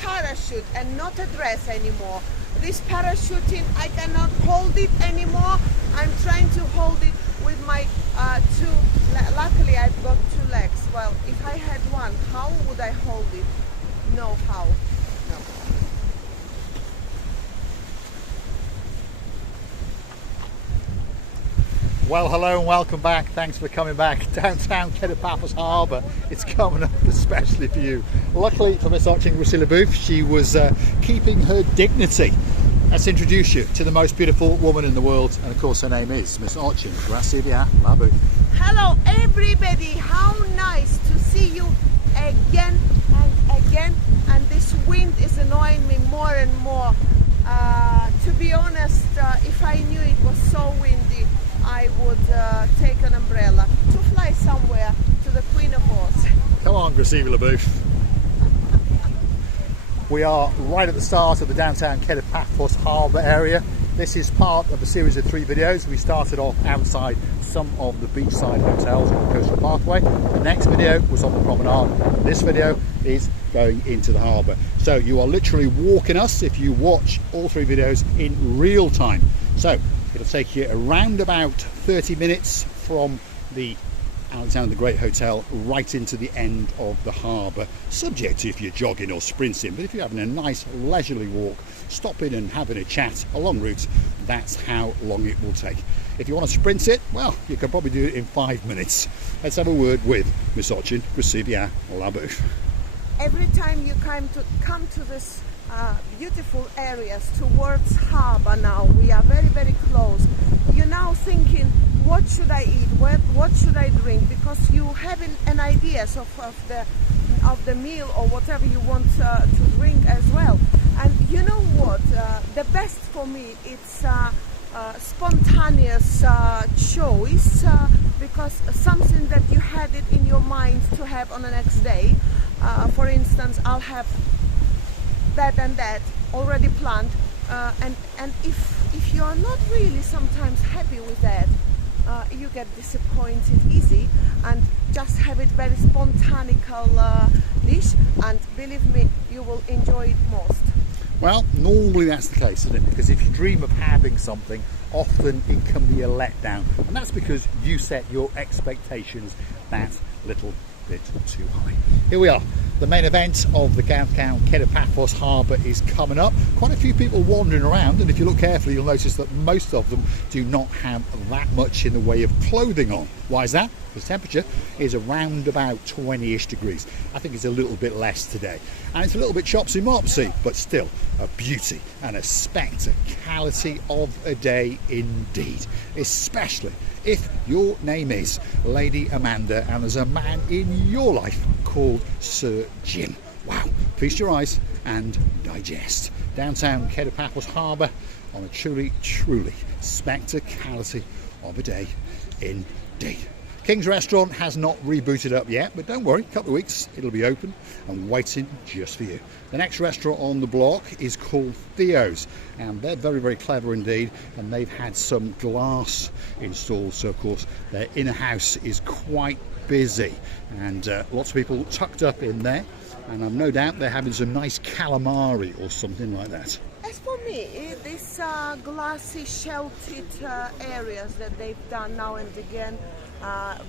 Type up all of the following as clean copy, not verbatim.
parachute and not a dress anymore. This parachuting, I cannot hold it anymore. I'm trying to hold it with my luckily I've got 2 legs. Well, if I had one, how would I hold it? No, how? No. Well, hello and welcome back. Thanks for coming back. Downtown Kato Paphos Harbour. It's coming up especially for you. Luckily for Miss Ochin Booth, she was keeping her dignity. Let's introduce you to the most beautiful woman in the world, and of course her name is Miss Ochin Booth. Hello everybody, how nice to see you again and again, and this wind is annoying me more and more. To be honest, if I knew it was so windy, I would take an umbrella to fly somewhere to the Queen of Horse. Come on, Gracila Booth. We are right at the start of the downtown Kato Paphos Harbour area. This is part of a series of 3 videos. We started off outside some of the beachside hotels on the coastal pathway. The next video was on the promenade. This video is going into the harbour. So you are literally walking us if you watch all 3 videos in real time. So it'll take you around about 30 minutes from the Alexander the Great Hotel right into the end of the harbour, subject to if you're jogging or sprinting. But if you're having a nice leisurely walk, stopping and having a chat along route, that's how long it will take. If you want to sprint it, well, you can probably do it in 5 minutes. Let's have a word with Miss Ochin Booth. Every time you come to this beautiful areas towards harbour now, we are very, very close. You're now thinking, what should I eat? What should I drink? Because you have an idea of the meal or whatever you want to drink as well. And you know what? The best for me, it's spontaneous choice, because something that you had it in your mind to have on the next day. For instance, I'll have that and that already planned, and if you are not really sometimes happy with that, you get disappointed easy, and just have it very spontanical dish, and believe me, you will enjoy it most. Well, normally that's the case, isn't it? Because if you dream of having something, often it can be a letdown, and that's because you set your expectations that little bit too high. Here we are. The main event of the downtown Kato Paphos Harbour is coming up. Quite a few people wandering around, and if you look carefully you'll notice that most of them do not have that much in the way of clothing on. Why is that? The temperature is around about 20-ish degrees. I think it's a little bit less today, and it's a little bit chopsy-mopsy, but still a beauty and a spectacality of a day indeed, especially if your name is Lady Amanda and there's a man in your life called Sir Jim. Wow, feast your eyes and digest. Downtown Kato Paphos Harbour on a truly spectacality of a day indeed. King's Restaurant has not rebooted up yet, but don't worry, a couple of weeks it'll be open and waiting just for you. The next restaurant on the block is called Theo's, and they're very, very clever indeed, and they've had some glass installed, so of course their inner house is quite busy, and lots of people tucked up in there, and I've no doubt they're having some nice calamari or something like that. As for me, these glassy sheltered areas that they've done now and again,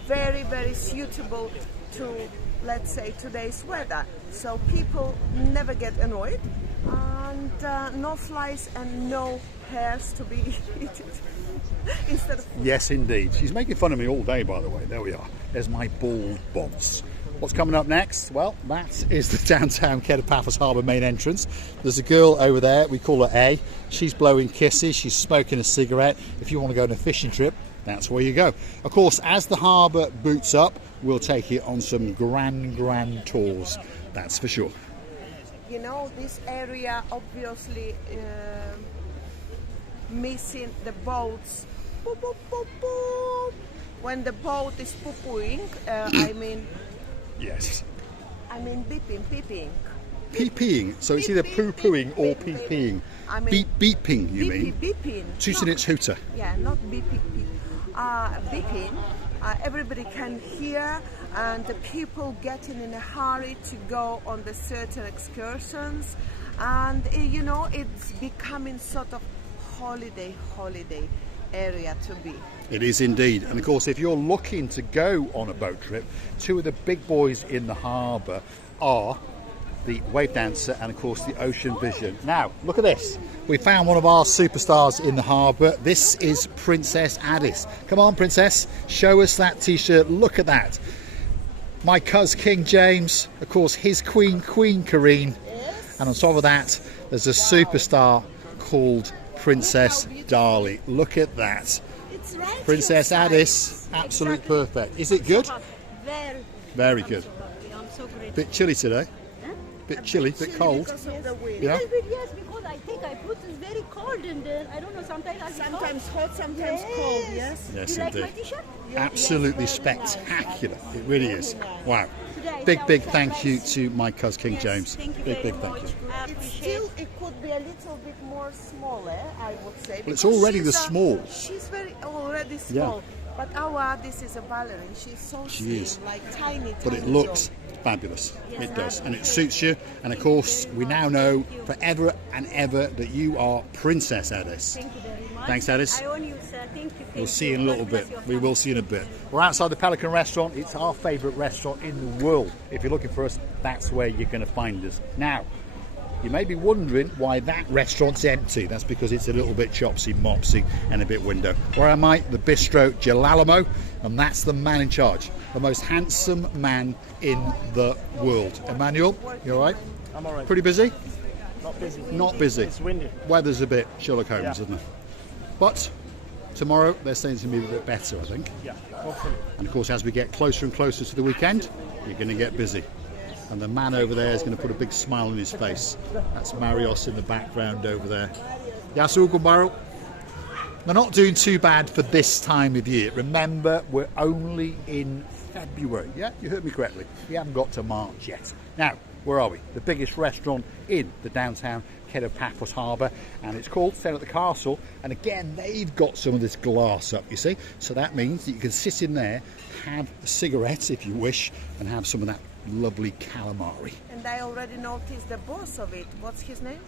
very, very suitable to, let's say, today's weather. So people never get annoyed, and no flies and no hairs to be eaten. Instead of... Yes, indeed. She's making fun of me all day, by the way. There we are. There's my bald boss. What's coming up next? Well, that is the downtown Kato Paphos Harbour main entrance. There's a girl over there, we call her A. She's blowing kisses, she's smoking a cigarette. If you want to go on a fishing trip, that's where you go. Of course, as the harbour boots up, we'll take you on some grand tours, that's for sure. You know, this area obviously missing the boats. Boop, boop, boop, boop. When the boat is poo-pooing, I mean... Yes. I mean beeping. Pee-peeing, so it's either poo-pooing or pee-peeing. I mean, beeping, you mean? Beeping. Tooting its hooter. Yeah, not beeping. Beeping. everybody can hear, and the people getting in a hurry to go on the certain excursions, and you know, it's becoming sort of holiday area to be. It is indeed. And of course, if you're looking to go on a boat trip, two of the big boys in the harbour are the Wave Dancer and of course the Ocean Vision. Now, look at this. We found one of our superstars in the harbour. This is Princess Addis. Come on, Princess, show us that t-shirt. Look at that. My cousin King James, of course his Queen Karine, and on top of that there's a superstar called Princess Darlie. Look at that. It's right, Princess Addis, absolute perfect. Is it good? Very good. I'm so grateful. Bit chilly today. Bit chilly, bit cold. Because of the wind. Yeah. Yes, because I think I put this very cold and I don't know, sometimes I Sometimes hot, sometimes cold, yes? Yes, you like my indeed. t-shirt? Absolutely spectacular. It really is. Wow. Big thank you to my cousin King James. Thank you Big very thank much. you. I It's appreciate still, it could be a little bit more smaller, I would say. Well, it's because already she's the small. She's already small. But our Addis is a ballerina. She's so slim, is. like tiny. But it looks fabulous. It does. And it suits you. And of course, we now know forever and ever that you are Princess Addis. Thank you very much. Thanks, Addis. I own you, sir. Thank you. We'll see you in a little bit. We will see you in a bit. We're outside the Pelican Restaurant. It's our favourite restaurant in the world. If you're looking for us, that's where you're going to find us. Now, you may be wondering why that restaurant's empty. That's because it's a little bit chopsy-mopsy and a bit window. Where am I? The Bistro Jalalomo, and that's the man in charge, the most handsome man in the world. Emmanuel, you all right? I'm alright. Pretty busy? Not busy. Not busy. It's windy. Weather's a bit Sherlock Holmes, Yeah. isn't it? But tomorrow they're saying it's going to be a bit better, I think. Yeah, hopefully. And of course, as we get closer and closer to the weekend, you're going to get busy. And the man over there is going to put a big smile on his face. That's Marios in the background over there. Yasu Gumbaro. They're not doing too bad for this time of year. Remember, we're only in February. Yeah, you heard me correctly. We haven't got to March yet. Now, where are we? The biggest restaurant in the downtown Kato Paphos Harbour, and it's called Staying at the Castle. And again, they've got some of this glass up, you see. So that means that you can sit in there, have a cigarette if you wish, and have some of that lovely calamari. And I already noticed the boss of it. What's his name?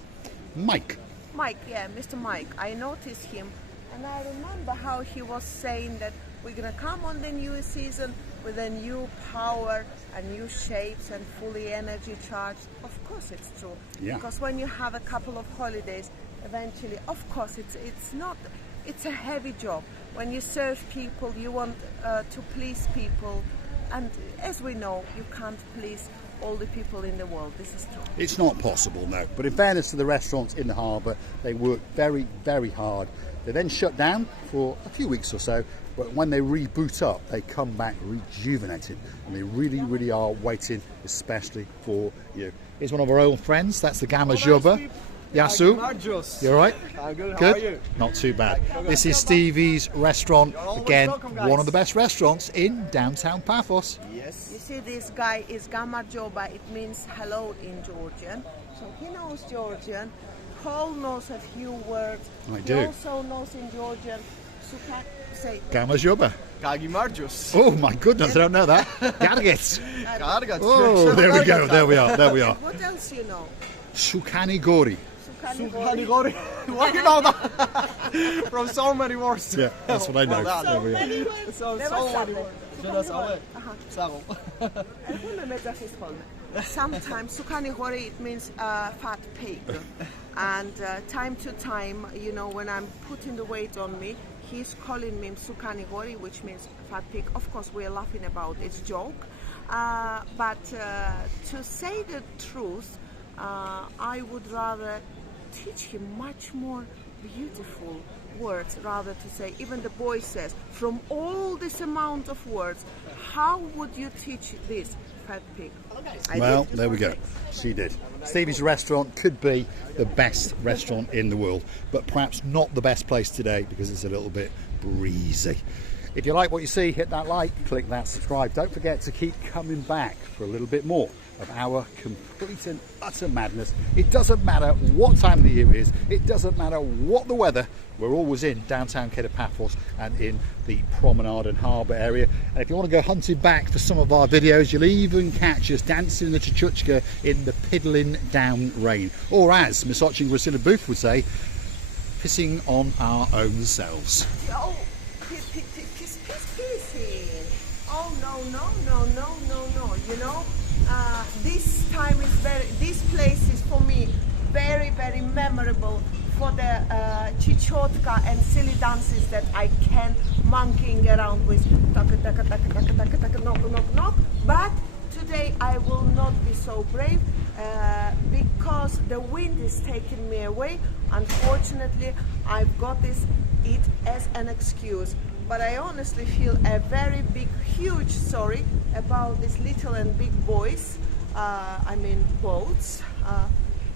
Mike. Mike, yeah, Mr. Mike. I noticed him, and I remember how he was saying that we're gonna come on the new season with a new power and new shapes and fully energy charged. Of course, it's true. Yeah. Because when you have a couple of holidays, eventually, of course, it's not. It's a heavy job. When you serve people, you want to please people, and as we know, you can't please all the people in the world. This is true. It's not possible, no. But in fairness to the restaurants in the harbour, they work very, very hard. They then shut down for a few weeks or so, but when they reboot up, they come back rejuvenated. And they really, really are waiting, especially for you. Here's one of our old friends. That's the Gamma Juba. Yasu, you all right? I'm good. Good? How are you? Not too bad. This is Stevie's restaurant. Again, welcome, guys. one of the best restaurants in downtown Paphos. Yes. You see, this guy is Gamma Joba. It means hello in Georgian. So he knows Georgian. Paul knows a few words. I He do. also knows in Georgian. Suka, say, Gamma Juba. Kagi Marjus. Oh my goodness, I don't know that. Gargets. Kargat. Oh, there we go. There we are. There we are. what else you know? Sukani Gori. Sukani Hanigori. Why you know that? From so many words. Yeah, that's what I know. Well, There we are. many words. So Never many sabe. words. Je ne savais. Savo. Sometimes Sukani Hori, it means fat pig. And time to time, you know, when I'm putting the weight on me, he's calling me Sukani Hori, which means fat pig. Of course, we're laughing about it's joke. But to say the truth, I would rather teach him much more beautiful words rather to say, even the boy says, from all this amount of words, how would you teach this fat pig? Well, there we go. She did. Stevie's restaurant could be the best restaurant in the world, but perhaps not the best place today because it's a little bit breezy. If you like what you see, hit that like, click that subscribe. Don't forget to keep coming back for a little bit more of our complete and utter madness. It doesn't matter what time of the year it is, it doesn't matter what the weather, we're always in downtown Kato Paphos and in the promenade and harbour area. And if you want to go hunting back for some of our videos, you'll even catch us dancing the chuchuchka in the piddling down rain, or as Miss Oching Grisina Booth would say, pissing on our own selves. Oh, pissing. Oh, no. You know, this time is this place is for me very, very memorable for the chichotka and silly dances that I can monkeying around with. Taka, taka, taka, taka, taka, taka, knock. But today I will not be so brave because the wind is taking me away. Unfortunately, I've got it as an excuse. But I honestly feel a very big, huge sorry about these little and big boys. I mean boats,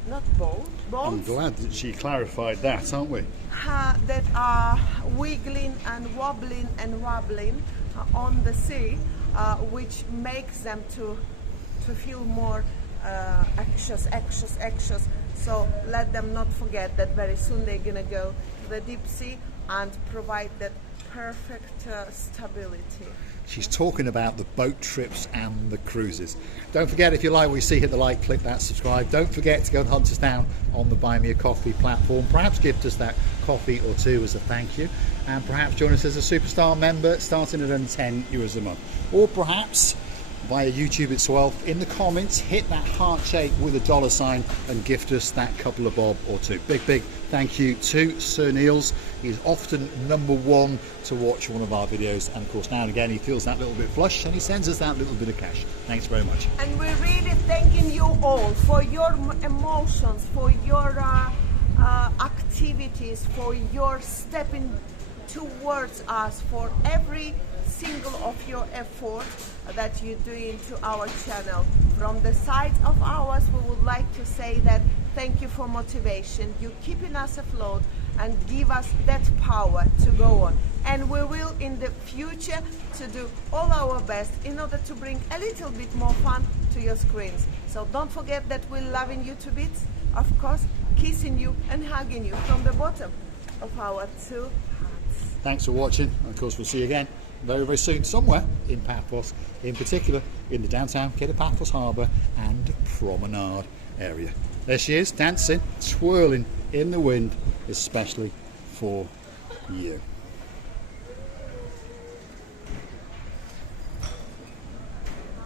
not boats. I'm glad that she clarified that, aren't we? That are wiggling and wobbling on the sea, which makes them to feel more anxious. So let them not forget that very soon they're gonna go to the deep sea and provide that perfect stability. She's talking about the boat trips and the cruises. Don't forget, if you like what you see, hit the like, click that subscribe. Don't forget to go and hunt us down on the Buy Me a Coffee platform. Perhaps gift us that coffee or two as a thank you, and perhaps join us as a superstar member starting at under €10 a month, or perhaps via YouTube itself. In the comments, hit that heart shape with a $sign and gift us that couple of bob or two. Big thank you to Sir Niels. He's often #1 to watch one of our videos, and of course now and again he feels that little bit flush and he sends us that little bit of cash. Thanks very much. And we're really thanking you all for your emotions, for your activities, for your stepping towards us, for every single of your effort that you do into our channel. From the side of ours, we would like to say that thank you for motivation. You keeping us afloat and give us that power to go on. And we will in the future to do all our best in order to bring a little bit more fun to your screens. So don't forget that we're loving you to bits, of course, kissing you and hugging you from the bottom of our 2 hearts. Thanks for watching. Of course, we'll see you again very, very soon somewhere in Paphos, in particular in the downtown Kato Paphos Harbour and promenade area. There she is, dancing, twirling in the wind, especially for you.